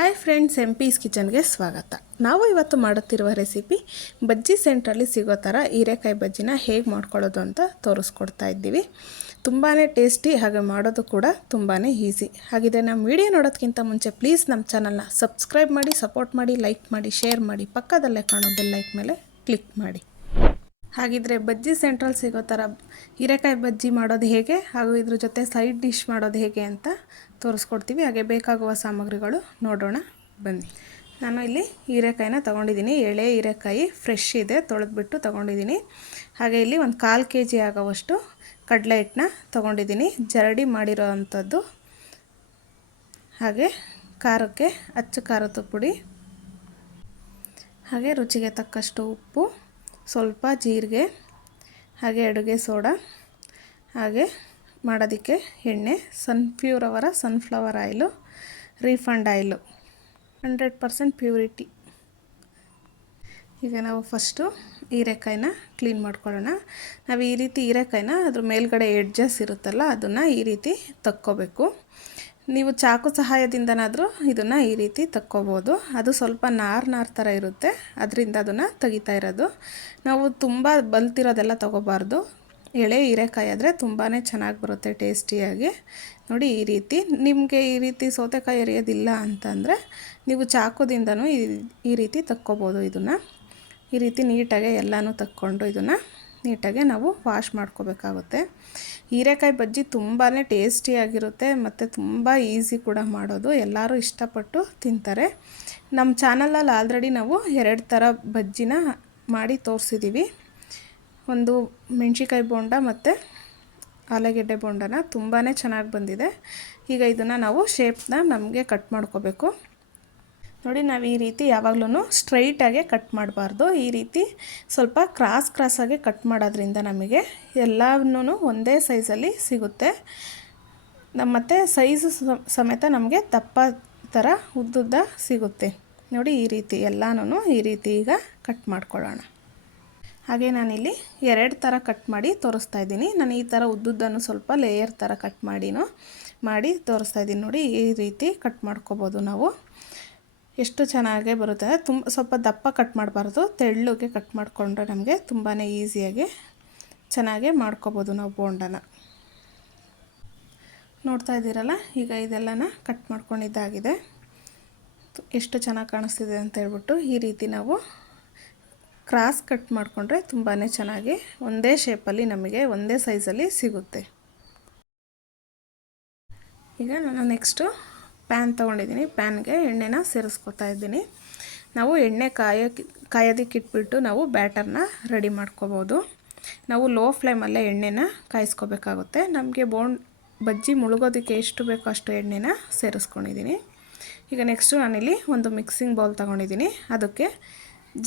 Hi friends, MP's ಕಿಚನ್ಗೆ ಸ್ವಾಗತ. ನಾವು ಇವತ್ತು ಮಾಡುತ್ತಿರುವ ರೆಸಿಪಿ ಬಜ್ಜಿ ಸೆಂಟ್ರಲ್ಲಿ ಸಿಗೋ ಥರ ಹೀರೆಕಾಯಿ ಬಜ್ಜಿನ ಹೇಗೆ ಮಾಡ್ಕೊಳ್ಳೋದು ಅಂತ ತೋರಿಸ್ಕೊಡ್ತಾ ಇದ್ದೀವಿ. ತುಂಬಾ ಟೇಸ್ಟಿ, ಹಾಗೆ ಮಾಡೋದು ಕೂಡ ತುಂಬಾ ಈಸಿ. ಹಾಗಿದೆ, ನಮ್ಮ ವಿಡಿಯೋ ನೋಡೋದಕ್ಕಿಂತ ಮುಂಚೆ ಪ್ಲೀಸ್ ನಮ್ಮ ಚಾನಲ್ನ ಸಬ್ಸ್ಕ್ರೈಬ್ ಮಾಡಿ, ಸಪೋರ್ಟ್ ಮಾಡಿ, ಲೈಕ್ ಮಾಡಿ, ಶೇರ್ ಮಾಡಿ, ಪಕ್ಕದಲ್ಲೇ ಕಾಣೋ ಬೆಲ್ ಲೈಕ್ ಮೇಲೆ ಕ್ಲಿಕ್ ಮಾಡಿ. ಹಾಗಿದ್ರೆ ಬಜ್ಜಿ ಸೆಂಟ್ರಲ್ಲಿ ಸಿಗೋ ಥರ ಹೀರೆಕಾಯಿ ಬಜ್ಜಿ ಮಾಡೋದು ಹೇಗೆ, ಹಾಗೂ ಇದ್ರ ಜೊತೆ ಸೈಡ್ ಡಿಶ್ ಮಾಡೋದು ಹೇಗೆ ಅಂತ ತೋರಿಸ್ಕೊಡ್ತೀವಿ. ಹಾಗೆ ಬೇಕಾಗುವ ಸಾಮಗ್ರಿಗಳು ನೋಡೋಣ ಬನ್ನಿ. ನಾನು ಇಲ್ಲಿ ಹೀರೆಕಾಯಿನ ತೊಗೊಂಡಿದ್ದೀನಿ. ಎಳೆ ಹೀರೆಕಾಯಿ ಫ್ರೆಶ್ ಇದೆ, ತೊಳೆದ್ಬಿಟ್ಟು ತೊಗೊಂಡಿದ್ದೀನಿ. ಹಾಗೆ ಇಲ್ಲಿ ಒಂದು 1/4 kg ಆಗೋವಷ್ಟು ಕಡಲೆ ಹಿಟ್ಟನ್ನ ತೊಗೊಂಡಿದ್ದೀನಿ, ಜರಡಿ ಮಾಡಿರೋ ಅಂಥದ್ದು. ಹಾಗೆ ಖಾರಕ್ಕೆ ಅಚ್ಚ ಖಾರದ ಪುಡಿ, ಹಾಗೆ ರುಚಿಗೆ ತಕ್ಕಷ್ಟು ಉಪ್ಪು, ಸ್ವಲ್ಪ ಜೀರಿಗೆ, ಹಾಗೆ ಅಡುಗೆ ಸೋಡಾ, ಹಾಗೆ ಮಾಡೋದಕ್ಕೆ ಎಣ್ಣೆ, sunflower oil, refund oil, 100% purity. ಈಗ ನಾವು ಫಸ್ಟು ಹೀರೆಕಾಯಿನ ಕ್ಲೀನ್ ಮಾಡ್ಕೊಳ್ಳೋಣ. ನಾವು ಈ ರೀತಿ ಹೀರೆಕಾಯಿನ ಅದ್ರ ಮೇಲ್ಗಡೆ ಎಡ್ಜಸ್ ಇರುತ್ತಲ್ಲ, ಅದನ್ನು ಈ ರೀತಿ ತಕ್ಕೋಬೇಕು. ನೀವು ಚಾಕು ಸಹಾಯದಿಂದನಾದರೂ ಇದನ್ನು ಈ ರೀತಿ ತಕ್ಕೋಬೋದು. ಅದು ಸ್ವಲ್ಪ ನಾರು ಥರ ಇರುತ್ತೆ, ಅದರಿಂದ ಅದನ್ನು ತೆಗಿತಾ ಇರೋದು. ನಾವು ತುಂಬ ಬಲ್ತಿರೋದೆಲ್ಲ ತೊಗೋಬಾರ್ದು. ಎಳೆ ಹೀರೆಕಾಯಿ ಆದರೆ ತುಂಬಾ ಚೆನ್ನಾಗಿ ಬರುತ್ತೆ ಟೇಸ್ಟಿಯಾಗಿ. ನೋಡಿ, ಈ ರೀತಿ ನಿಮಗೆ ಈ ರೀತಿ ಸೌತೆಕಾಯಿ ಎರಿಯೋದಿಲ್ಲ ಅಂತಂದರೆ ನೀವು ಚಾಕುದಿಂದನೂ ಈ ರೀತಿ ತಕ್ಕೋಬೋದು. ಇದನ್ನು ಈ ರೀತಿ ನೀಟಾಗಿ ಎಲ್ಲನೂ ತಕ್ಕೊಂಡು ಇದನ್ನು ನೀಟಾಗಿ ನಾವು ವಾಶ್ ಮಾಡ್ಕೋಬೇಕಾಗುತ್ತೆ. ಹೀರೆಕಾಯಿ ಬಜ್ಜಿ ತುಂಬಾ ಟೇಸ್ಟಿಯಾಗಿರುತ್ತೆ ಮತ್ತು ತುಂಬ ಈಸಿ ಕೂಡ ಮಾಡೋದು. ಎಲ್ಲರೂ ಇಷ್ಟಪಟ್ಟು ತಿಂತಾರೆ. ನಮ್ಮ ಚಾನಲಲ್ಲಿ ಆಲ್ರೆಡಿ ನಾವು 2 ಥರ ಬಜ್ಜಿನ ಮಾಡಿ ತೋರಿಸಿದ್ದೀವಿ. ಒಂದು ಮೆಣಸಿಕಾಯಿ ಬೋಂಡ ಮತ್ತು ಆಲೂಗೆಡ್ಡೆ ಬೋಂಡನ ತುಂಬಾ ಚೆನ್ನಾಗಿ ಬಂದಿದೆ. ಈಗ ಇದನ್ನು ನಾವು ಶೇಪ್ನ ನಮಗೆ ಕಟ್ ಮಾಡ್ಕೋಬೇಕು. ನೋಡಿ, ನಾವು ಈ ರೀತಿ ಯಾವಾಗಲೂ ಸ್ಟ್ರೈಟಾಗೆ ಕಟ್ ಮಾಡಬಾರ್ದು. ಈ ರೀತಿ ಸ್ವಲ್ಪ ಕ್ರಾಸಾಗಿ ಕಟ್ ಮಾಡೋದ್ರಿಂದ ನಮಗೆ ಎಲ್ಲವನ್ನೂ ಒಂದೇ ಸೈಜಲ್ಲಿ ಸಿಗುತ್ತೆ. ಮತ್ತು ಸೈಜು ಸಮೇತ ನಮಗೆ ದಪ್ಪ ಥರ ಉದ್ದುದ್ದ ಸಿಗುತ್ತೆ. ನೋಡಿ, ಈ ರೀತಿ ಎಲ್ಲನೂ ಈ ರೀತಿ ಈಗ ಕಟ್ ಮಾಡ್ಕೊಳ್ಳೋಣ. ಹಾಗೆ ನಾನಿಲ್ಲಿ 2 ಥರ ಕಟ್ ಮಾಡಿ ತೋರಿಸ್ತಾ ಇದ್ದೀನಿ. ನಾನು ಈ ಥರ ಉದ್ದುದ್ದನ್ನು ಸ್ವಲ್ಪ ಲೇಯರ್ ಥರ ಕಟ್ ಮಾಡಿ ತೋರಿಸ್ತಾ ಇದ್ದೀನಿ. ನೋಡಿ, ಈ ರೀತಿ ಕಟ್ ಮಾಡ್ಕೋಬೋದು ನಾವು. ಎಷ್ಟು ಚೆನ್ನಾಗೇ ಬರುತ್ತೆ. ಸ್ವಲ್ಪ ದಪ್ಪ ಕಟ್ ಮಾಡಬಾರ್ದು, ತೆಳ್ಳಗೆ ಕಟ್ ಮಾಡಿಕೊಂಡ್ರೆ ನಮಗೆ ತುಂಬಾ ಈಸಿಯಾಗಿ ಚೆನ್ನಾಗೇ ಮಾಡ್ಕೋಬೋದು ನಾವು ಬೋಂಡನ. ನೋಡ್ತಾ ಇದ್ದೀರಲ್ಲ, ಈಗ ಇದೆಲ್ಲನ ಕಟ್ ಮಾಡ್ಕೊಂಡಿದ್ದಾಗಿದೆ. ಎಷ್ಟು ಚೆನ್ನಾಗಿ ಕಾಣಿಸ್ತಿದೆ ಅಂತ ಹೇಳ್ಬಿಟ್ಟು ಈ ರೀತಿ ನಾವು ಕ್ರಾಸ್ ಕಟ್ ಮಾಡಿಕೊಂಡ್ರೆ ತುಂಬಾ ಚೆನ್ನಾಗಿ ಒಂದೇ ಶೇಪಲ್ಲಿ ನಮಗೆ ಒಂದೇ ಸೈಜಲ್ಲಿ ಸಿಗುತ್ತೆ. ಈಗ ನಾನು ನೆಕ್ಸ್ಟು ಪ್ಯಾನ್ ತೊಗೊಂಡಿದ್ದೀನಿ. ಪ್ಯಾನ್ಗೆ ಎಣ್ಣೆನ ಸೇರಿಸ್ಕೊತಾ ಇದ್ದೀನಿ. ನಾವು ಎಣ್ಣೆ ಕಾಯೋದಕ್ಕೆ ಇಟ್ಬಿಟ್ಟು ನಾವು ಬ್ಯಾಟರ್ನ ರೆಡಿ ಮಾಡ್ಕೋಬೋದು. ನಾವು ಲೋ ಫ್ಲೇಮಲ್ಲೇ ಎಣ್ಣೆನ ಕಾಯಿಸ್ಕೋಬೇಕಾಗುತ್ತೆ. ನಮಗೆ ಬಜ್ಜಿ ಮುಳುಗೋದಕ್ಕೆ ಎಷ್ಟು ಬೇಕೋ ಅಷ್ಟು ಎಣ್ಣೆನ ಸೇರಿಸ್ಕೊಂಡಿದ್ದೀನಿ. ಈಗ ನೆಕ್ಸ್ಟು ನಾನಿಲ್ಲಿ ಒಂದು ಮಿಕ್ಸಿಂಗ್ ಬೌಲ್ ತೊಗೊಂಡಿದ್ದೀನಿ. ಅದಕ್ಕೆ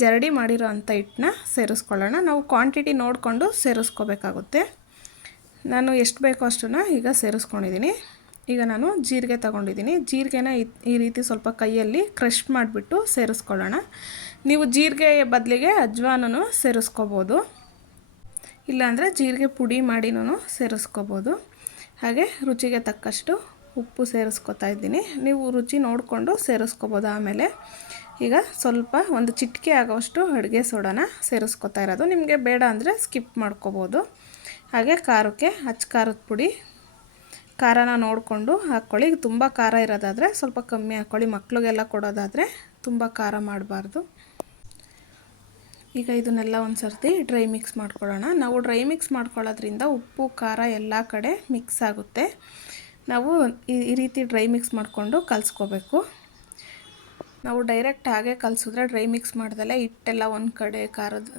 ಜರಡಿ ಮಾಡಿರೋ ಅಂಥ ಹಿಟ್ಟನ್ನ ಸೇರಿಸ್ಕೊಳ್ಳೋಣ. ನಾವು ಕ್ವಾಂಟಿಟಿ ನೋಡಿಕೊಂಡು ಸೇರಿಸ್ಕೋಬೇಕಾಗುತ್ತೆ. ನಾನು ಎಷ್ಟು ಬೇಕೋ ಅಷ್ಟನ್ನು ಈಗ ಸೇರಿಸ್ಕೊಂಡಿದ್ದೀನಿ. ಈಗ ನಾನು ಜೀರಿಗೆ ತೊಗೊಂಡಿದ್ದೀನಿ. ಜೀರಿಗೆನ ಈ ರೀತಿ ಸ್ವಲ್ಪ ಕೈಯಲ್ಲಿ ಕ್ರಷ್ ಮಾಡಿಬಿಟ್ಟು ಸೇರಿಸ್ಕೊಳ್ಳೋಣ. ನೀವು ಜೀರಿಗೆ ಬದಲಿಗೆ ಅಜ್ವಾನೂ ಸೇರಿಸ್ಕೋಬೋದು, ಇಲ್ಲಾಂದರೆ ಜೀರಿಗೆ ಪುಡಿ ಮಾಡಿನೂ ಸೇರಿಸ್ಕೋಬೋದು. ಹಾಗೆ ರುಚಿಗೆ ತಕ್ಕಷ್ಟು ಉಪ್ಪು ಸೇರಿಸ್ಕೊತಾ ಇದ್ದೀನಿ. ನೀವು ರುಚಿ ನೋಡಿಕೊಂಡು ಸೇರಿಸ್ಕೋಬೋದು. ಆಮೇಲೆ ಈಗ ಸ್ವಲ್ಪ ಒಂದು ಚಿಟಿಕೆ ಆಗೋವಷ್ಟು ಅಡುಗೆ ಸೋಡಾನ ಸೇರಿಸ್ಕೊತಾ ಇರೋದು. ನಿಮಗೆ ಬೇಡ ಅಂದರೆ ಸ್ಕಿಪ್ ಮಾಡ್ಕೋಬೋದು. ಹಾಗೆ ಖಾರಕ್ಕೆ ಅಚ್ಚ ಖಾರದ ಪುಡಿ, ಖಾರನ ನೋಡಿಕೊಂಡು ಹಾಕ್ಕೊಳ್ಳಿ. ತುಂಬ ಖಾರ ಇರೋದಾದರೆ ಸ್ವಲ್ಪ ಕಮ್ಮಿ ಹಾಕ್ಕೊಳ್ಳಿ. ಮಕ್ಕಳಿಗೆಲ್ಲ ಕೊಡೋದಾದರೆ ತುಂಬ ಖಾರ ಮಾಡಬಾರ್ದು. ಈಗ ಇದನ್ನೆಲ್ಲ ಒಂದು ಸರ್ತಿ ಡ್ರೈ ಮಿಕ್ಸ್ ಮಾಡ್ಕೊಳ್ಳೋಣ. ನಾವು ಡ್ರೈ ಮಿಕ್ಸ್ ಮಾಡ್ಕೊಳ್ಳೋದ್ರಿಂದ ಉಪ್ಪು ಖಾರ ಎಲ್ಲ ಕಡೆ ಮಿಕ್ಸ್ ಆಗುತ್ತೆ. ನಾವು ಈ ರೀತಿ ಡ್ರೈ ಮಿಕ್ಸ್ ಮಾಡಿಕೊಂಡು ಕಲಿಸ್ಕೋಬೇಕು. ನಾವು ಡೈರೆಕ್ಟ್ ಹಾಗೆ ಕಲಿಸಿದ್ರೆ ಡ್ರೈ ಮಿಕ್ಸ್ ಮಾಡ್ದಲ್ಲೇ ಹಿಟ್ಟೆಲ್ಲ ಒಂದು ಕಡೆ,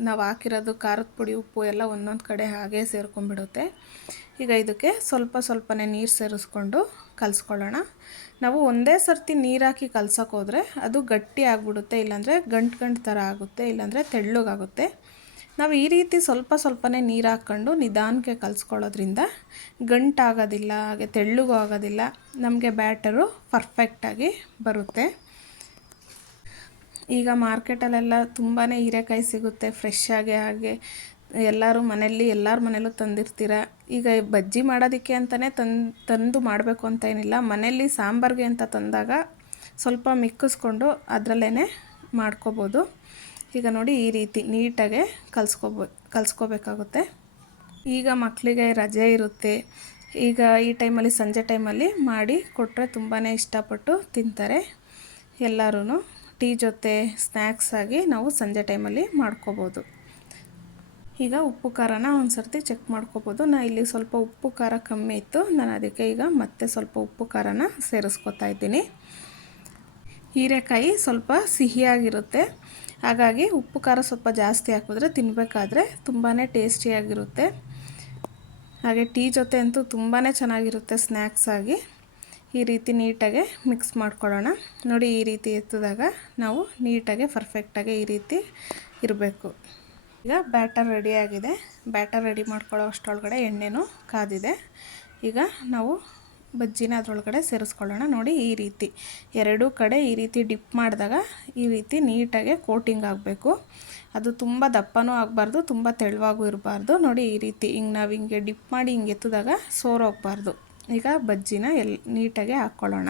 ನಾವು ಹಾಕಿರೋದು ಖಾರದ ಪುಡಿ ಉಪ್ಪು ಎಲ್ಲ ಒಂದೊಂದು ಕಡೆ ಹಾಗೆ ಸೇರ್ಕೊಂಡ್ಬಿಡುತ್ತೆ. ಈಗ ಇದಕ್ಕೆ ಸ್ವಲ್ಪನೇ ನೀರು ಸೇರಿಸ್ಕೊಂಡು ಕಲಿಸ್ಕೊಳ್ಳೋಣ. ನಾವು ಒಂದೇ ಸರ್ತಿ ನೀರು ಹಾಕಿ ಕಲ್ಸೋಕ್ಕೋದ್ರೆ ಅದು ಗಟ್ಟಿ ಆಗಿಬಿಡುತ್ತೆ, ಇಲ್ಲಾಂದರೆ ಗಂಟು ಥರ ಆಗುತ್ತೆ, ಇಲ್ಲಾಂದರೆ ತೆಳ್ಳಗಾಗುತ್ತೆ. ನಾವು ಈ ರೀತಿ ಸ್ವಲ್ಪನೇ ನೀರು ಹಾಕ್ಕೊಂಡು ನಿಧಾನಕ್ಕೆ ಕಲಿಸ್ಕೊಳ್ಳೋದ್ರಿಂದ ಗಂಟಾಗೋದಿಲ್ಲ, ಹಾಗೆ ತೆಳ್ಳಗೂ ಆಗೋದಿಲ್ಲ. ನಮಗೆ ಬ್ಯಾಟರು ಪರ್ಫೆಕ್ಟಾಗಿ ಬರುತ್ತೆ. ಈಗ ಮಾರ್ಕೆಟಲ್ಲೆಲ್ಲ ತುಂಬಾ ಹೀರೆಕಾಯಿ ಸಿಗುತ್ತೆ ಫ್ರೆಶ್ ಆಗಿ. ಹಾಗೆ ಎಲ್ಲರ ಮನೆಯಲ್ಲೂ ತಂದಿರ್ತೀರ. ಈಗ ಬಜ್ಜಿ ಮಾಡೋದಕ್ಕೆ ಅಂತಲೇ ತಂದು ಮಾಡಬೇಕು ಅಂತ ಏನಿಲ್ಲ. ಮನೆಯಲ್ಲಿ ಸಾಂಬಾರಿಗೆ ಅಂತ ತಂದಾಗ ಸ್ವಲ್ಪ ಮಿಕ್ಕಿಸ್ಕೊಂಡು ಅದರಲ್ಲೇ ಮಾಡ್ಕೋಬೋದು. ಈಗ ನೋಡಿ ಈ ರೀತಿ ನೀಟಾಗೆ ಕಲಿಸ್ಕೋಬೇಕಾಗುತ್ತೆ. ಈಗ ಮಕ್ಕಳಿಗೆ ರಜೆ ಇರುತ್ತೆ, ಈಗ ಈ ಟೈಮಲ್ಲಿ ಸಂಜೆ ಟೈಮಲ್ಲಿ ಮಾಡಿ ಕೊಟ್ಟರೆ ತುಂಬಾ ಇಷ್ಟಪಟ್ಟು ತಿಂತಾರೆ ಎಲ್ಲರೂ. ಟೀ ಜೊತೆ ಸ್ನ್ಯಾಕ್ಸ್ ಆಗಿ ನಾವು ಸಂಜೆ ಟೈಮಲ್ಲಿ ಮಾಡ್ಕೋಬೋದು. ಈಗ ಉಪ್ಪು ಖಾರನ ಒಂದು ಸರ್ತಿ ಚೆಕ್ ಮಾಡ್ಕೋಬೋದು. ಇಲ್ಲಿ ಸ್ವಲ್ಪ ಉಪ್ಪು ಖಾರ ಕಮ್ಮಿ ಇತ್ತು, ನಾನು ಅದಕ್ಕೆ ಈಗ ಮತ್ತೆ ಸ್ವಲ್ಪ ಉಪ್ಪು ಖಾರನ ಸೇರಿಸ್ಕೊತಾ ಇದ್ದೀನಿ. ಹೀರೆಕಾಯಿ ಸ್ವಲ್ಪ ಸಿಹಿಯಾಗಿರುತ್ತೆ, ಹಾಗಾಗಿ ಉಪ್ಪು ಖಾರ ಸ್ವಲ್ಪ ಜಾಸ್ತಿ ಹಾಕಿದ್ರೆ ತಿನ್ನಬೇಕಾದ್ರೆ ತುಂಬಾ ಟೇಸ್ಟಿಯಾಗಿರುತ್ತೆ. ಹಾಗೆ ಟೀ ಜೊತೆ ಅಂತೂ ತುಂಬಾ ಚೆನ್ನಾಗಿರುತ್ತೆ ಸ್ನ್ಯಾಕ್ಸ್ ಆಗಿ. ಈ ರೀತಿ ನೀಟಾಗೆ ಮಿಕ್ಸ್ ಮಾಡ್ಕೊಳ್ಳೋಣ. ನೋಡಿ ಈ ರೀತಿ ಎತ್ತಿದಾಗ ನಾವು ನೀಟಾಗೆ ಪರ್ಫೆಕ್ಟಾಗಿ ಈ ರೀತಿ ಇರಬೇಕು. ಈಗ ಬ್ಯಾಟರ್ ರೆಡಿಯಾಗಿದೆ. ಬ್ಯಾಟರ್ ರೆಡಿ ಮಾಡ್ಕೊಳ್ಳೋ ಅಷ್ಟರೊಳಗಡೆ ಎಣ್ಣೆನೂ ಕಾದಿದೆ. ಈಗ ನಾವು ಬಜ್ಜಿನ ಅದರೊಳಗಡೆ ಸೇರಿಸ್ಕೊಳ್ಳೋಣ. ನೋಡಿ ಈ ರೀತಿ ಎರಡೂ ಕಡೆ ಈ ರೀತಿ ಡಿಪ್ ಮಾಡಿದಾಗ ಈ ರೀತಿ ನೀಟಾಗೆ ಕೋಟಿಂಗ್ ಆಗಬೇಕು. ಅದು ತುಂಬ ದಪ್ಪನೂ ಆಗಬಾರ್ದು, ತುಂಬ ತೆಳುವಾಗೂ ಇರಬಾರ್ದು. ನೋಡಿ ಈ ರೀತಿ ನಾವು ಹಿಂಗೆ ಡಿಪ್ ಮಾಡಿ ಹಿಂಗೆ ಎತ್ತಿದಾಗ ಸೋರೋಗಬಾರ್ದು. ಈಗ ಬಜ್ಜಿನ ನೀಟಾಗೆ ಹಾಕ್ಕೊಳ್ಳೋಣ.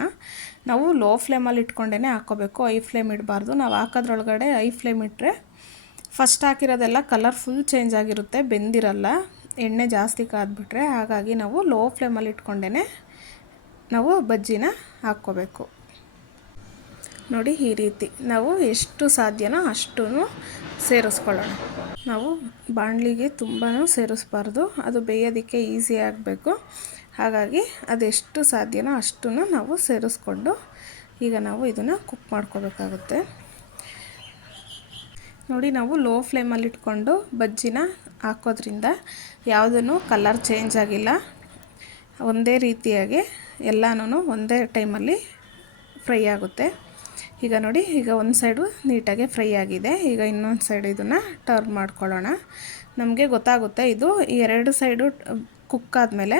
ನಾವು ಲೋ ಫ್ಲೇಮಲ್ಲಿ ಇಟ್ಕೊಂಡೇ ಹಾಕ್ಕೋಬೇಕು, ಐ ಫ್ಲೇಮ್ ಇಡಬಾರ್ದು. ನಾವು ಹಾಕೋದ್ರೊಳಗಡೆ ಐ ಫ್ಲೇಮ್ ಇಟ್ಟರೆ ಫಸ್ಟ್ ಹಾಕಿರೋದೆಲ್ಲ ಕಲರ್ ಫುಲ್ ಚೇಂಜ್ ಆಗಿರುತ್ತೆ, ಬೆಂದಿರಲ್ಲ, ಎಣ್ಣೆ ಜಾಸ್ತಿ ಕಾದ್ಬಿಟ್ರೆ. ಹಾಗಾಗಿ ನಾವು ಲೋ ಫ್ಲೇಮಲ್ಲಿ ಇಟ್ಕೊಂಡೇ ನಾವು ಬಜ್ಜಿನ ಹಾಕ್ಕೋಬೇಕು. ನೋಡಿ ಈ ರೀತಿ ನಾವು ಎಷ್ಟು ಸಾಧ್ಯನೋ ಅಷ್ಟು ಸೇರಿಸ್ಕೊಳ್ಳೋಣ. ನಾವು ಬಾಣಲಿಗೆ ತುಂಬಾ ಸೇರಿಸ್ಬಾರ್ದು, ಅದು ಬೇಯೋದಕ್ಕೆ ಈಸಿ ಆಗಬೇಕು. ಹಾಗಾಗಿ ಅದೆಷ್ಟು ಸಾಧ್ಯನೋ ಅಷ್ಟು ನಾವು ಸೇರಿಸ್ಕೊಂಡು ಈಗ ನಾವು ಇದನ್ನು ಕುಕ್ ಮಾಡ್ಕೋಬೇಕಾಗುತ್ತೆ. ನೋಡಿ ನಾವು ಲೋ ಫ್ಲೇಮಲ್ಲಿ ಇಟ್ಕೊಂಡು ಬಜ್ಜಿನ ಹಾಕೋದ್ರಿಂದ ಯಾವುದೂ ಕಲರ್ ಚೇಂಜ್ ಆಗಿಲ್ಲ, ಒಂದೇ ರೀತಿಯಾಗಿ ಎಲ್ಲನೂ ಒಂದೇ ಟೈಮಲ್ಲಿ ಫ್ರೈ ಆಗುತ್ತೆ. ಈಗ ನೋಡಿ ಈಗ ಒಂದು ಸೈಡು ನೀಟಾಗಿ ಫ್ರೈ ಆಗಿದೆ. ಈಗ ಇನ್ನೊಂದು ಸೈಡು ಇದನ್ನು ಟರ್ನ್ ಮಾಡ್ಕೊಳ್ಳೋಣ. ನಮಗೆ ಗೊತ್ತಾಗುತ್ತೆ ಇದು ಎರಡು ಸೈಡು ಕುಕ್ ಆದಮೇಲೆ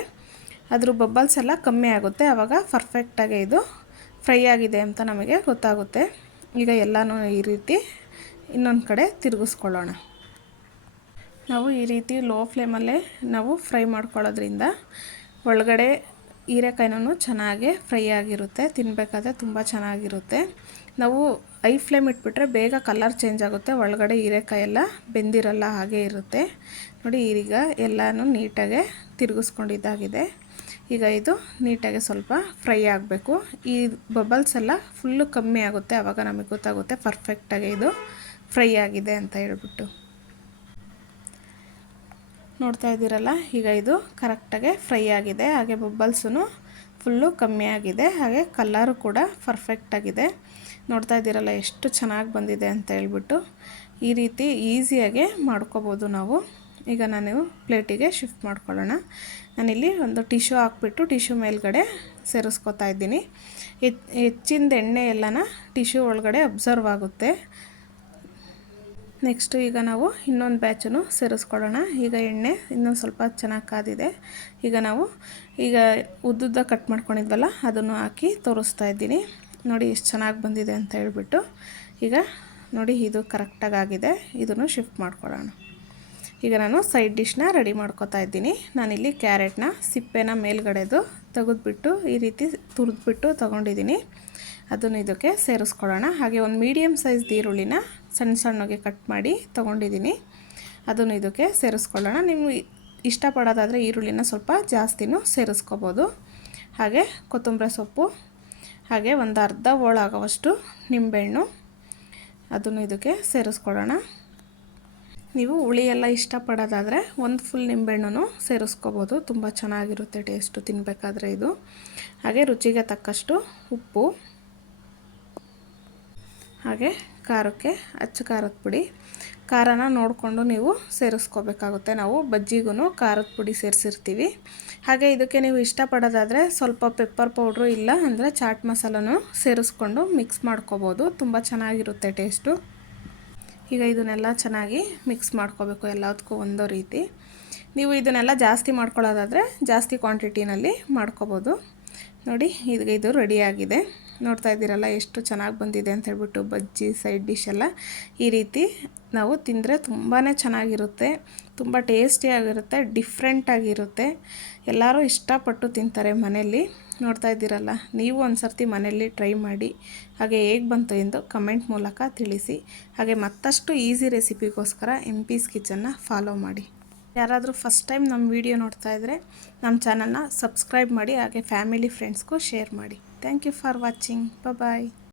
ಅದ್ರ ಬಬಲ್ಸ್ ಎಲ್ಲ ಕಮ್ಮಿ ಆಗುತ್ತೆ, ಆವಾಗ ಪರ್ಫೆಕ್ಟಾಗಿ ಇದು ಫ್ರೈ ಆಗಿದೆ ಅಂತ ನಮಗೆ ಗೊತ್ತಾಗುತ್ತೆ. ಈಗ ಎಲ್ಲನೂ ಈ ರೀತಿ ಇನ್ನೊಂದು ಕಡೆ ತಿರುಗಿಸ್ಕೊಳ್ಳೋಣ. ನಾವು ಈ ರೀತಿ ಲೋ ಫ್ಲೇಮಲ್ಲೇ ನಾವು ಫ್ರೈ ಮಾಡ್ಕೊಳ್ಳೋದ್ರಿಂದ ಒಳಗಡೆ ಹೀರೆಕಾಯಿನೂ ಚೆನ್ನಾಗಿ ಫ್ರೈ ಆಗಿರುತ್ತೆ, ತಿನ್ನಬೇಕಾದ್ರೆ ತುಂಬ ಚೆನ್ನಾಗಿರುತ್ತೆ. ನಾವು ಐ ಫ್ಲೇಮ್ ಇಟ್ಬಿಟ್ರೆ ಬೇಗ ಕಲರ್ ಚೇಂಜ್ ಆಗುತ್ತೆ, ಒಳಗಡೆ ಹೀರೆಕಾಯಿ ಎಲ್ಲ ಬೆಂದಿರಲ್ಲ, ಹಾಗೇ ಇರುತ್ತೆ. ನೋಡಿ ಈಗ ಎಲ್ಲನೂ ನೀಟಾಗೆ ತಿರುಗಿಸ್ಕೊಂಡಿದ್ದಾಗಿದೆ. ಈಗ ಇದು ನೀಟಾಗಿ ಸ್ವಲ್ಪ ಫ್ರೈ ಆಗಬೇಕು. ಈ ಬಬಲ್ಸ್ ಎಲ್ಲ ಫುಲ್ಲು ಕಮ್ಮಿ ಆಗುತ್ತೆ, ಆವಾಗ ನಮಗೆ ಗೊತ್ತಾಗುತ್ತೆ ಪರ್ಫೆಕ್ಟಾಗಿ ಇದು ಫ್ರೈ ಆಗಿದೆ ಅಂತ ಹೇಳ್ಬಿಟ್ಟು. ನೋಡ್ತಾ ಇದ್ದೀರಲ್ಲ, ಈಗ ಇದು ಕರೆಕ್ಟಾಗಿ ಫ್ರೈ ಆಗಿದೆ, ಹಾಗೆ ಬಬಲ್ಸೂ ಫುಲ್ಲು ಕಮ್ಮಿ ಆಗಿದೆ, ಹಾಗೆ ಕಲರು ಕೂಡ ಪರ್ಫೆಕ್ಟಾಗಿದೆ. ನೋಡ್ತಾ ಇದ್ದೀರಲ್ಲ ಎಷ್ಟು ಚೆನ್ನಾಗಿ ಬಂದಿದೆ ಅಂತ ಹೇಳ್ಬಿಟ್ಟು. ಈ ರೀತಿ ಈಸಿಯಾಗೆ ಮಾಡ್ಕೋಬೋದು ನಾವು. ಈಗ ನಾನು ಪ್ಲೇಟಿಗೆ ಶಿಫ್ಟ್ ಮಾಡ್ಕೊಳ್ಳೋಣ. ನಾನಿಲ್ಲಿ ಒಂದು ಟಿಶ್ಯೂ ಹಾಕ್ಬಿಟ್ಟು ಟಿಶ್ಯೂ ಮೇಲ್ಗಡೆ ಸೇರಿಸ್ಕೊತಾ ಇದ್ದೀನಿ. ಹೆಚ್ಚಿಂದ ಎಣ್ಣೆ ಎಲ್ಲನ ಟಿಶ್ಯೂ ಒಳಗಡೆ ಅಬ್ಸರ್ವ್ ಆಗುತ್ತೆ. ನೆಕ್ಸ್ಟು ಈಗ ನಾವು ಇನ್ನೊಂದು ಬ್ಯಾಚನ್ನು ಸೇರಿಸ್ಕೊಳ್ಳೋಣ. ಈಗ ಎಣ್ಣೆ ಇನ್ನೊಂದು ಸ್ವಲ್ಪ ಚೆನ್ನಾಗಿ ಕಾದಿದೆ. ಈಗ ಉದ್ದುದ್ದ ಕಟ್ ಮಾಡ್ಕೊಂಡಿದ್ವಲ್ಲ ಅದನ್ನು ಹಾಕಿ ತೋರಿಸ್ತಾ ಇದ್ದೀನಿ. ನೋಡಿ ಎಷ್ಟು ಚೆನ್ನಾಗಿ ಬಂದಿದೆ ಅಂತ ಹೇಳ್ಬಿಟ್ಟು. ಈಗ ನೋಡಿ ಇದು ಕರೆಕ್ಟಾಗಿ ಆಗಿದೆ, ಇದನ್ನು ಶಿಫ್ಟ್ ಮಾಡ್ಕೊಳ್ಳೋಣ. ಈಗ ನಾನು ಸೈಡ್ ಡಿಶ್ನ ರೆಡಿ ಮಾಡ್ಕೊತಾ ಇದ್ದೀನಿ. ನಾನಿಲ್ಲಿ ಕ್ಯಾರೆಟ್ನ ಸಿಪ್ಪೆನ ಮೇಲ್ಗಡೆದು ತೆಗೆದುಬಿಟ್ಟು ಈ ರೀತಿ ತುರಿದ್ಬಿಟ್ಟು ತೊಗೊಂಡಿದ್ದೀನಿ, ಅದನ್ನು ಇದಕ್ಕೆ ಸೇರಿಸ್ಕೊಳ್ಳೋಣ. ಹಾಗೆ ಒಂದು ಮೀಡಿಯಮ್ ಸೈಜ್ ಈರುಳ್ಳಿನ ಸಣ್ಣ ಸಣ್ಣಗೆ ಕಟ್ ಮಾಡಿ ತೊಗೊಂಡಿದ್ದೀನಿ, ಅದನ್ನು ಇದಕ್ಕೆ ಸೇರಿಸ್ಕೊಳ್ಳೋಣ. ನೀವು ಇಷ್ಟಪಡೋದಾದರೆ ಈರುಳ್ಳಿನ ಸ್ವಲ್ಪ ಜಾಸ್ತಿನೂ ಸೇರಿಸ್ಕೋಬೋದು. ಹಾಗೆ ಕೊತ್ತಂಬರಿ ಸೊಪ್ಪು, ಹಾಗೆ ಒಂದು ಅರ್ಧ ಹೋಳಾಗುವಷ್ಟು ನಿಂಬೆಹಣ್ಣು, ಅದನ್ನು ಇದಕ್ಕೆ ಸೇರಿಸ್ಕೊಳ್ಳೋಣ. ನೀವು ಹುಳಿ ಎಲ್ಲ ಇಷ್ಟಪಡೋದಾದರೆ ಒಂದು ಫುಲ್ ನಿಂಬೆಹಣ್ಣು ಸೇರಿಸ್ಕೋಬೋದು, ತುಂಬ ಚೆನ್ನಾಗಿರುತ್ತೆ ಟೇಸ್ಟು ತಿನ್ನಬೇಕಾದ್ರೆ ಇದು. ಹಾಗೆ ರುಚಿಗೆ ತಕ್ಕಷ್ಟು ಉಪ್ಪು, ಹಾಗೆ ಖಾರಕ್ಕೆ ಅಚ್ಚ ಖಾರದ ಪುಡಿ. ಖಾರನ ನೋಡಿಕೊಂಡು ನೀವು ಸೇರಿಸ್ಕೋಬೇಕಾಗುತ್ತೆ. ನಾವು ಬಜ್ಜಿಗೂ ಖಾರದ ಪುಡಿ ಸೇರಿಸಿರ್ತೀವಿ. ಹಾಗೆ ಇದಕ್ಕೆ ನೀವು ಇಷ್ಟಪಡೋದಾದರೆ ಸ್ವಲ್ಪ ಪೆಪ್ಪರ್ ಪೌಡ್ರು ಇಲ್ಲ ಅಂದರೆ ಚಾಟ್ ಮಸಾಲನೂ ಸೇರಿಸ್ಕೊಂಡು ಮಿಕ್ಸ್ ಮಾಡ್ಕೋಬೋದು, ತುಂಬ ಚೆನ್ನಾಗಿರುತ್ತೆ ಟೇಸ್ಟು. ಈಗ ಇದನ್ನೆಲ್ಲ ಚೆನ್ನಾಗಿ ಮಿಕ್ಸ್ ಮಾಡ್ಕೋಬೇಕು, ಎಲ್ಲದಕ್ಕೂ ಒಂದೋ ರೀತಿ. ನೀವು ಇದನ್ನೆಲ್ಲ ಜಾಸ್ತಿ ಮಾಡ್ಕೊಳ್ಳೋದಾದರೆ ಜಾಸ್ತಿ ಕ್ವಾಂಟಿಟಿನಲ್ಲಿ ಮಾಡ್ಕೋಬೋದು. ನೋಡಿ ಈಗ ಇದು ರೆಡಿಯಾಗಿದೆ. ನೋಡ್ತಾ ಇದ್ದೀರಲ್ಲ ಎಷ್ಟು ಚೆನ್ನಾಗಿ ಬಂದಿದೆ ಅಂತ ಹೇಳ್ಬಿಟ್ಟು ಬಜ್ಜಿ ಸೈಡ್ ಡಿಶ್ ಎಲ್ಲ. ಈ ರೀತಿ ನಾವು ತಿಂದರೆ ತುಂಬಾ ಚೆನ್ನಾಗಿರುತ್ತೆ, ತುಂಬ ಟೇಸ್ಟಿಯಾಗಿರುತ್ತೆ, ಡಿಫ್ರೆಂಟಾಗಿರುತ್ತೆ. ಎಲ್ಲರೂ ಇಷ್ಟಪಟ್ಟು ತಿಂತಾರೆ ಮನೆಯಲ್ಲಿ. ನೋಡ್ತಾ ಇದ್ದೀರಲ್ಲ, ನೀವು ಒಂದು ಸರ್ತಿ ಮನೆಯಲ್ಲಿ ಟ್ರೈ ಮಾಡಿ, ಹಾಗೆ ಹೇಗೆ ಬಂತು ಎಂದು ಕಮೆಂಟ್ ಮೂಲಕ ತಿಳಿಸಿ. ಹಾಗೆ ಮತ್ತಷ್ಟು ಈಸಿ ರೆಸಿಪಿಗೋಸ್ಕರ MP's ಕಿಚನ್ನ ಫಾಲೋ ಮಾಡಿ. ಯಾರಾದರೂ ಫಸ್ಟ್ ಟೈಮ್ ನಮ್ಮ ವಿಡಿಯೋ ನೋಡ್ತಾ ಇದ್ದರೆ ನಮ್ಮ ಚಾನಲ್ನ ಸಬ್ಸ್ಕ್ರೈಬ್ ಮಾಡಿ, ಹಾಗೆ ಫ್ಯಾಮಿಲಿ ಫ್ರೆಂಡ್ಸ್ಗೂ ಶೇರ್ ಮಾಡಿ. Thank you for watching. Bye.